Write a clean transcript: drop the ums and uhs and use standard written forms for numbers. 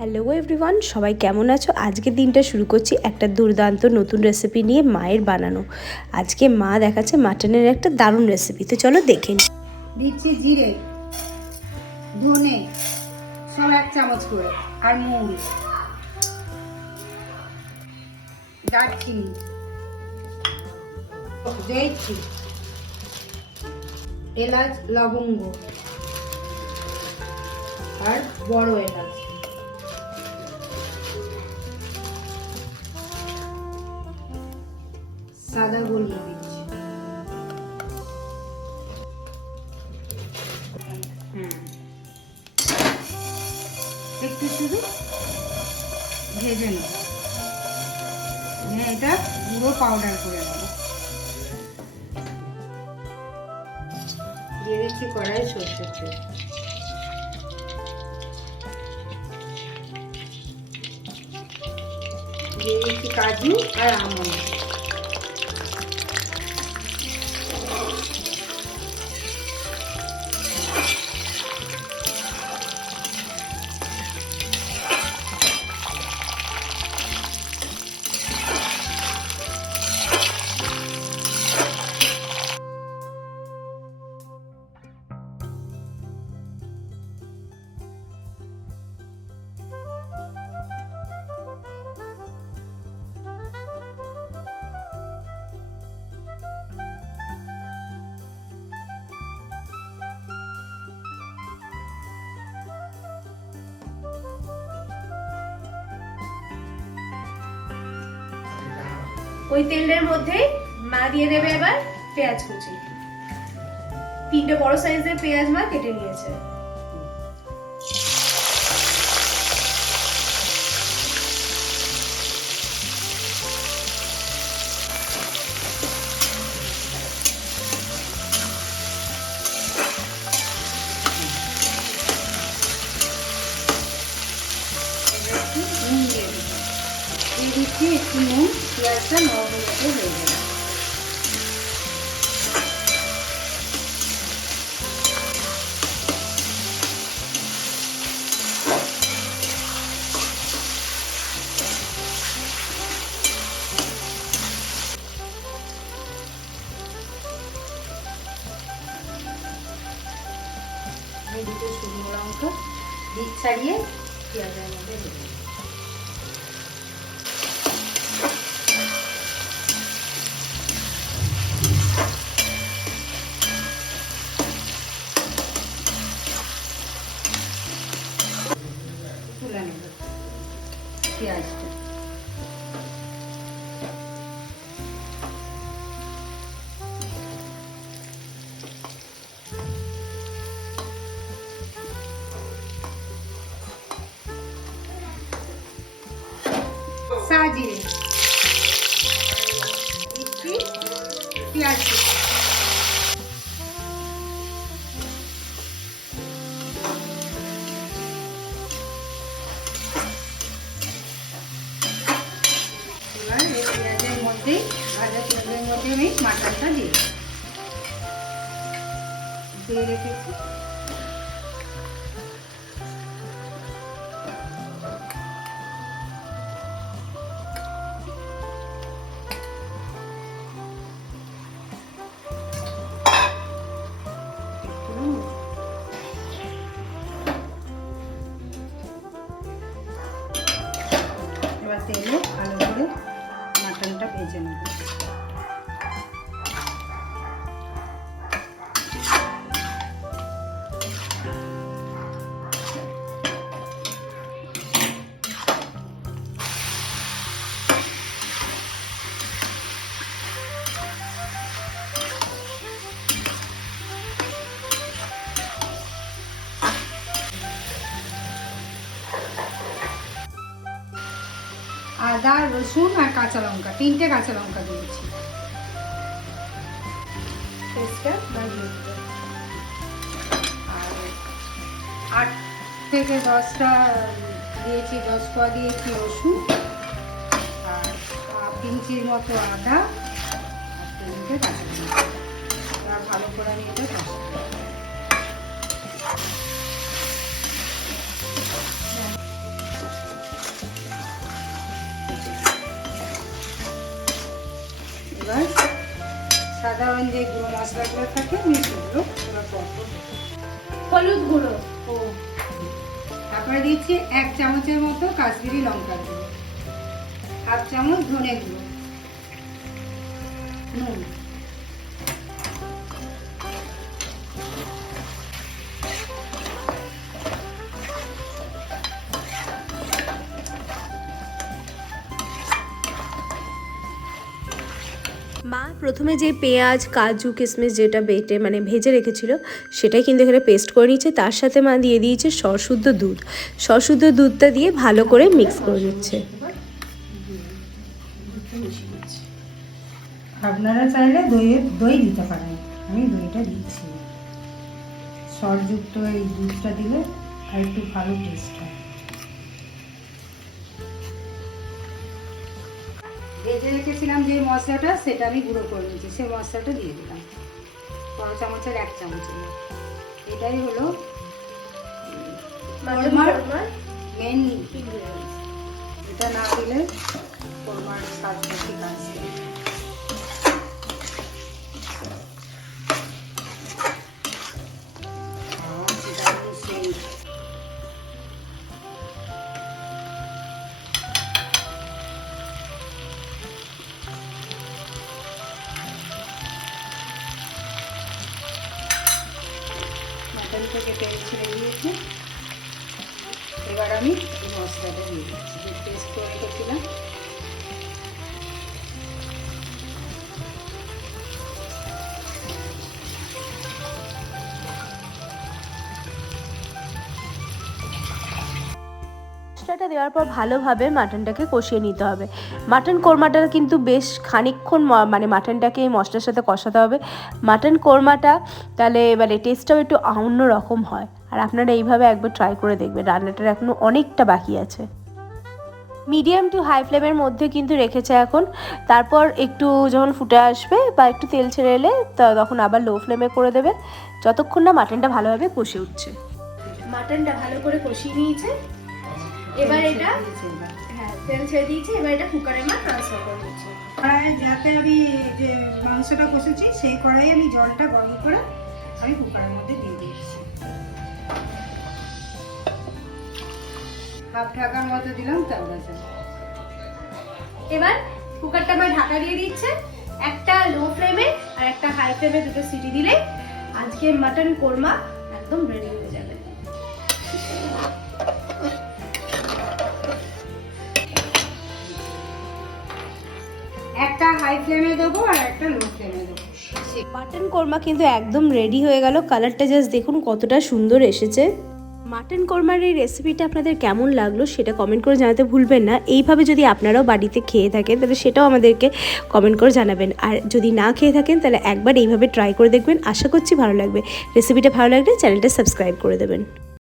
Hello everyone, সবাই কেমন আছো? আজকের দিনটা শুরু করছি একটা দুর্দান্ত নতুন রেসিপি নিয়ে, মায়ের বানানো। আজকে মা দেখাচ্ছে মাটনের একটা দারুণ রেসিপি, তো চলো দেখে নিই। দিচ্ছি জিরে, ধনে সব 1 চামচ করে, আর মৌরি, দারচিনি, জয়িত্রী, এলাচ, লবঙ্গ আর বড় এলাচ, সাদা গোলমরিচ, একটু শুধু ভেজে নেব, এটা গুঁড়ো পাউডার করে নেব। দিয়ে দিচ্ছি কড়াই সরষের তেল, দিয়ে দিচ্ছি কাজু আর আমন্ড, ওই তেলের মধ্যে মা দিয়ে দেবে এবার পেঁয়াজ কুচি। 3টে বড় সাইজের পেঁয়াজ মা কেটে নিয়েছে। দিয়ে দিচ্ছি একটু নুন, পেঁয়াজটা নরম হয়ে যাবে। দুটো শুকনো লঙ্কা বীজ ছাড়িয়ে পেঁয়াজের মধ্যে দেবো। তুলে নেব পেঁয়াজটা। সাজিয়ে দিচ্ছি পেঁয়াজ, এবার এই পেঁয়াজের মধ্যে, ভাজা পেঁয়াজের মধ্যে আমি মাটনটা দিয়ে রেখেছি। এবার তেলে ভালো করে মাটনটা ভেজে নেব। আদা, রসুন আর কাঁচা লঙ্কা, 3টে কাঁচা লঙ্কা দিয়েছি। আর 8 থেকে 10টা দিয়েছি, 10 কোয়া দিয়েছি রসুন, আর 1/2 ইঞ্চির মতো আদা, আর 3টে কাঁচা লঙ্কা। ভালো করে আমি এটা কষাবো। এবার সাধারণ যে গুঁড়ো মশলাগুলো থাকে আমি সেগুলো এবার করবো। হলুদ গুঁড়ো, ও তারপরে দিচ্ছি 1 চামচের মতো কাশ্মীরি লঙ্কা গুঁড়ো, 1/2 চামচ ধনে গুঁড়ো, নুন, মা প্রথমে যে পেঁয়াজ কাজু কিশমিশ যেটা বেটে মানে ভেজে রেখেছিল সেটাই কিন্তু এখানে পেস্ট করে নিচ্ছে। তার সাথে মা দিয়ে দিয়েছে সশুদ্ধ দুধ, সশুদ্ধ দুধটা দিয়ে ভালো করে মিক্স করে নিচ্ছে। আপনারা চাইলে দই দিতে পারেন, আমি দইটা দিচ্ছি। সরযুক্ত এই দুধটা দিলে আর একটু ভালো টেস্ট হয়। ভেজে রেখেছিলাম যে মশলাটা সেটা আমি গুঁড়ো করে নিয়েছি, সেই মশলাটা দিয়ে দিলাম বড় চামচের 1 চামচ। এটাই হলো মেন ইনগ্রিডিয়েন্টস। এটা না দিলে কোরমার স্বাদটা ঠিক আসবে। মাটন থেকে তেল ছেড়ে দিয়েছি, এবার আমি এই মশলাটা দিয়ে দিচ্ছি যে পেস্ট করে রেখেছিলাম। মশলাটা দেওয়ার পর ভালোভাবে মাটনটাকে কষিয়ে নিতে হবে। মাটন কোরমাটা কিন্তু বেশ খানিকক্ষণ মানে মাটনটাকে এই মশলার সাথে কষাতে হবে। মাটন কোরমাটা তাহলে মানে টেস্টটাও একটু অন্য রকম হয়। আর আপনারা এইভাবে একবার ট্রাই করে দেখবেন, রান্নাটার এখনও অনেকটা বাকি আছে। মিডিয়াম টু হাই ফ্লেমের মধ্যে কিন্তু রেখেছে এখন। তারপর একটু যখন ফুটে আসবে বা একটু তেল ছেড়ে এলে তখন আবার লো ফ্লেমে করে দেবে, যতক্ষণ না মাটনটা ভালোভাবে কষে উঠছে। মাটনটা ভালো করে কষিয়ে নিয়েছে, এবার এটা হ্যাঁ তেল ছেড়ে দিয়েছি, এবার এটা কুকারে মা ট্রান্সফার করে দিচ্ছি। কড়াই যাতে আমি যে মাংসটা কষেছি সেই কড়াই আমি জলটা গরম করে আমি কুকারের মধ্যে দিয়ে দিচ্ছি। হাফ ঢাকার মতো দিলাম তাওয়া চাল। এবার কুকারটা আবার ঢাকা দিয়ে দিচ্ছে, একটা লো ফ্লেমে আর একটা হাই ফ্লেমে দুটো সিটি দিলে আজকে মাটন কোরমা একদম রেডি হয়ে যাবে। একটা হাই ফ্লেমে দেবো আর একটা লো ফ্লেমে দেবো। মাটন কোরমা কিন্তু একদম রেডি হয়ে গেল। কালারটা জাস্ট দেখুন কতটা সুন্দর এসেছে। মাটন কোরমার এই রেসিপিটা আপনাদের কেমন লাগলো সেটা কমেন্ট করে জানাতে ভুলবেন না। এইভাবে যদি আপনারাও বাড়িতে খেয়ে থাকেন তাহলে সেটাও আমাদেরকে কমেন্ট করে জানাবেন। আর যদি না খেয়ে থাকেন তাহলে একবার এইভাবে ট্রাই করে দেখবেন, আশা করছি ভালো লাগবে। রেসিপিটা ভালো লাগলে চ্যানেলটা সাবস্ক্রাইব করে দেবেন।